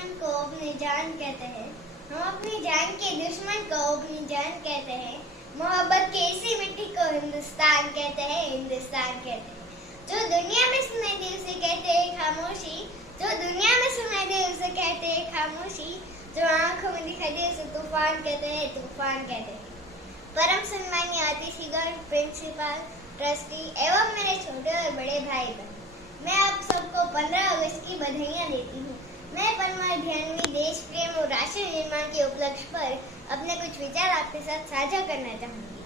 दुश्मन को अपनी जान कहते हैं, हम अपनी जान के दुश्मन को अपनी जान कहते हैं। मोहब्बत की इसी मिट्टी को हिंदुस्तान कहते हैं, हिंदुस्तान कहते हैं। जो दुनिया में सुनाई दे उसे कहते हैं खामोशी, जो दुनिया में सुनाई दे उसे कहते हैं खामोशी, जो आंखों में दिखाई दे उसे तूफान कहते हैं, तूफान कहते हैं। परम सम्मानीय अतिथिगण, प्रिंसिपल, ट्रस्टी एवं मेरे छोटे और बड़े भाई बहन, मैं आप सबको 15 अगस्त की बधाइयाँ देती हूँ। मैं परमार ध्यानवी देश प्रेम और राष्ट्र निर्माण के उपलक्ष्य पर अपने कुछ विचार आपके साथ साझा करना चाहूंगी।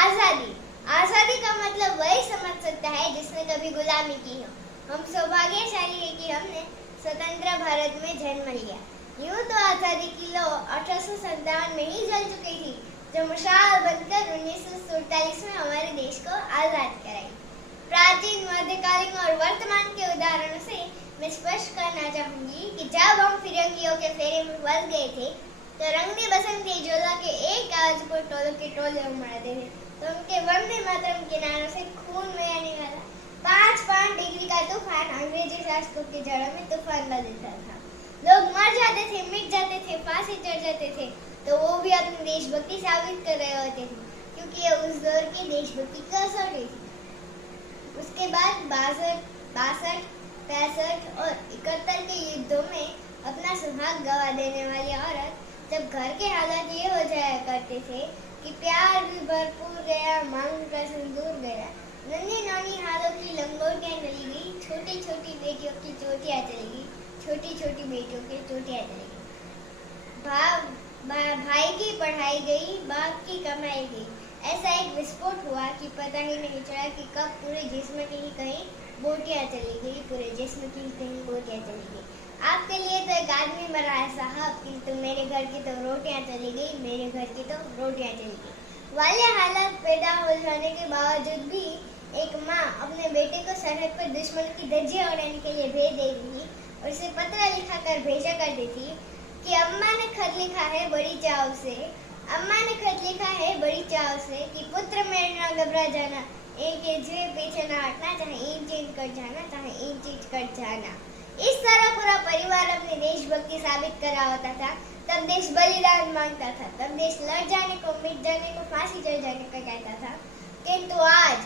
आजादी, आजादी का मतलब वही समझ सकता है जिसने कभी गुलामी की हो। हम सौभाग्यशाली है कि हमने स्वतंत्र भारत में जन्म लिया। यूं तो आजादी की लौ 1857 में ही जल चुकी थी, जो मशाल बनकर 1947 में हमारे देश को आजाद कराई। प्राचीन, मध्यकालीन और वर्तमान के उदाहरणों से मैं स्पष्ट करना चाहूंगी कि जब हम फिरंगियों के फेरे में फंस गए थे तो रंगने बसंती जोला के एक आवाज को टोलों के टोले उमड़ते थे, तो उनके वंदे मातरम किनारों से खून बहने वाला 5 डिग्री का तूफान अंग्रेजी शासकों के जड़ों में तूफान ला देता था। लोग मर जाते थे, मिट जाते थे, फांसी चढ़ जाते थे, तो वो भी अपनी देशभक्ति साबित कर रहे होते थे, क्योंकि ये उस दौर की देशभक्ति का असर थी। उसके बाद 62, 65 और 71 के युद्धों में अपना सुहाग गवा देने वाली औरत जब घर के हालात ये हो जाया करते थे कि प्यार भी भरपूर गया, मांग का सिंदूर गया, नन्ही नौनी हालों की लंगोटियां चली गई, छोटी छोटी बेटियों की चोटियां चली गई, छोटी छोटी बेटियों की चोटियां चली गई, भाई की पढ़ाई गई, बाप की कमाई गई। ऐसा एक विस्फोट हुआ कि पता ही नहीं चला कि कब पूरे जिस्म की ही कहीं बोटियां चली गई, पूरे जिस्म की कहीं बोटियां चली गई। आपके लिए तो एक आदमी मरा है साहब, किंतु मेरे घर की तो रोटियां चली गई, मेरे घर की तो रोटियां चली गई। वाले हालात पैदा हो जाने के बावजूद भी एक माँ अपने बेटे को सरहद पर दुश्मन की धज्जियां उड़ाने के लिए भेज देती थी और उसे पत्र लिखा कर भेजा करती थी कि अम्मा ने खत लिखा है बड़ी चाव से, अम्मा ने खत लिखा है बड़ी चाव से कि पुत्र मेरे ना घबरा जाना, एक जे पीछे ना हटना, चाहे ईंट चीज कट जाना, चाहे ईंट चीज कट जाना। इस तरह पूरा परिवार अपनी देशभक्ति साबित कर रहा होता था। तब देश बलिदान मांगता था, तब देश लड़ जाने को, मिट जाने को, फांसी चढ़ जाने को कहता था। किंतु आज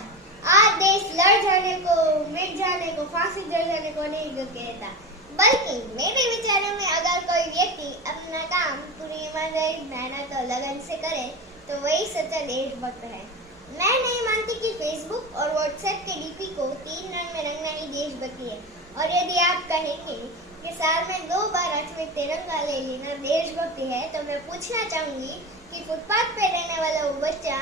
देश लड़ जाने को, मिट जाने को, फांसी चढ़ जाने को नहीं कहता, बल्कि मेरे विचारों में अगर कोई व्यक्ति अपना काम पूरी ईमानदारी, मेहनत और लगन से करे तो वही सच्चा देशभक्त है। मैं नहीं मानती कि फेसबुक और व्हाट्सएप के डीपी को 3 रंग में रंगना ही देशभक्ति है। और यदि आप कहेंगे कि साल में 2 बार हाथ में तिरंगा ले लेना देशभक्ति है, तो मैं पूछना चाहूंगी कि फुटपाथ पे रहने वाला वो बच्चा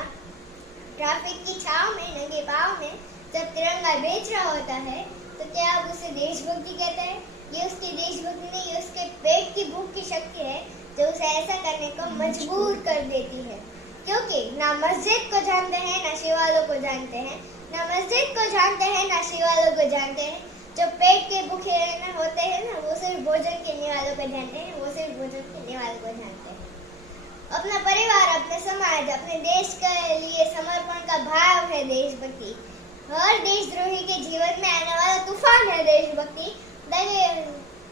ट्रैफिक की छाव में नंगे पाँव में जब तिरंगा बेच रहा होता है, तो क्या आप उसे देशभक्ति कहते हैं? ये उसकी देशभक्ति नहीं, ये उसके पेट की भूख की शक्ति है जो उसे ऐसा करने को मजबूर कर देती है। क्योंकि ना मस्जिद को जानते हैं, ना शिवालों को जानते हैं, ना मस्जिद को जानते हैं, ना शिवालों को जानते हैं। जो पेट के भूखे होते हैं ना, वो सिर्फ भोजन करने वालों को जानते हैं, वो सिर्फ भोजन करने वालों को जानते हैं। अपना परिवार, अपने समाज, अपने देश के लिए समर्पण का भाव है देशभक्ति। हर देशद्रोही के जीवन में आने वाला तूफान है देशभक्ति।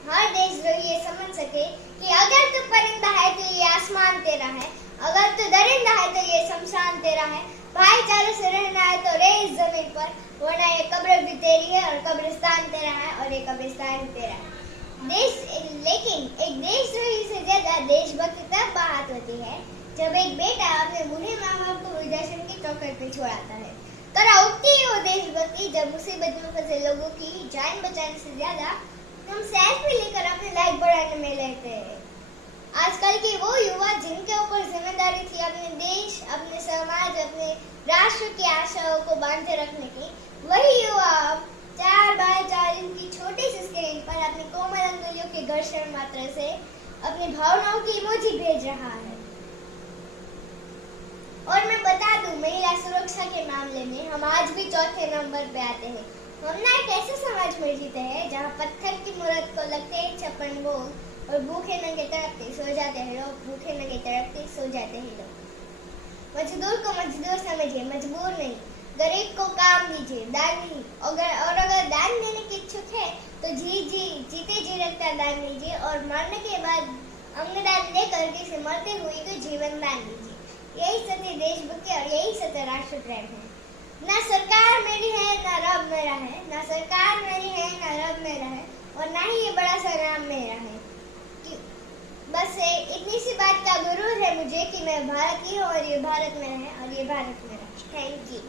हर देशद्रोही ये समझ सके कि अगर तू परिंदा है तो ये आसमान तेरा है, अगर तू दरिंदा है तो ये शमशान तेरा है, भाईचारे से रहना है तो रहे इस जमीन पर, वरना ये कब्र भी तेरी है और कब्रिस्तान तेरा है और ये कब्रिस्तान तेरा है। लेकिन एक देशद्रोही से ज्यादा देशभक्ति तब बात होती है जब एक बेटा अपने बूढ़े माँ बाप को वृद्धाश्रम की चौखट पे छोड़ाता है। तरा उठती है वो देशभक्ति जब मुसीबत में फंसे लोगों की जान बचाने से ज्यादा हम सेल्फी लेकर अपने लाइफ बढ़ाने में लेते हैं। आजकल के वो युवा जिनके ऊपर जिम्मेदारी थी अपने देश, अपने समाज, अपने राष्ट्र की आशाओं को बांधे रखने की, वही युवा 4x4 इंच की छोटी सी स्क्रीन पर अपनी कोमल अंगुलियों के घर्षण मात्रा से अपनी भावनाओं की इमोजी भेज रहा है। और मैं बता दूं, महिला सुरक्षा के मामले में हम आज भी 4थे नंबर पे आते हैं। हम ना एक ऐसे समाज में जीते हैं जहाँ पत्थर की मूर्त को लगते हैं 56 बोल और भूखे नंगे तड़पते सो जाते हैं लोग, भूखे नंगे तड़पते सो जाते हैं लोग। मजदूर को मजदूर समझिए, मजबूर नहीं। गरीब को काम दीजिए, दान नहीं। अगर दान देने के इच्छुक है तो जीते जी रखता दान दीजिए, और मरने के बाद अंगदान देकर किसी मरते हुए को जीवन दान दीजिए। यही सत्य देशभक्ति और यही सत्य राष्ट्र प्रेम है। ना सरकार मेरी है ना रब मेरा है, ना सरकार मेरी है ना रब मेरा है, और ना ही ये बड़ा सा नाम मेरा है। बस इतनी सी बात का गुरूर है मुझे कि मैं भारतीय हूँ और ये भारत में है और ये भारत मेरा। Thank you.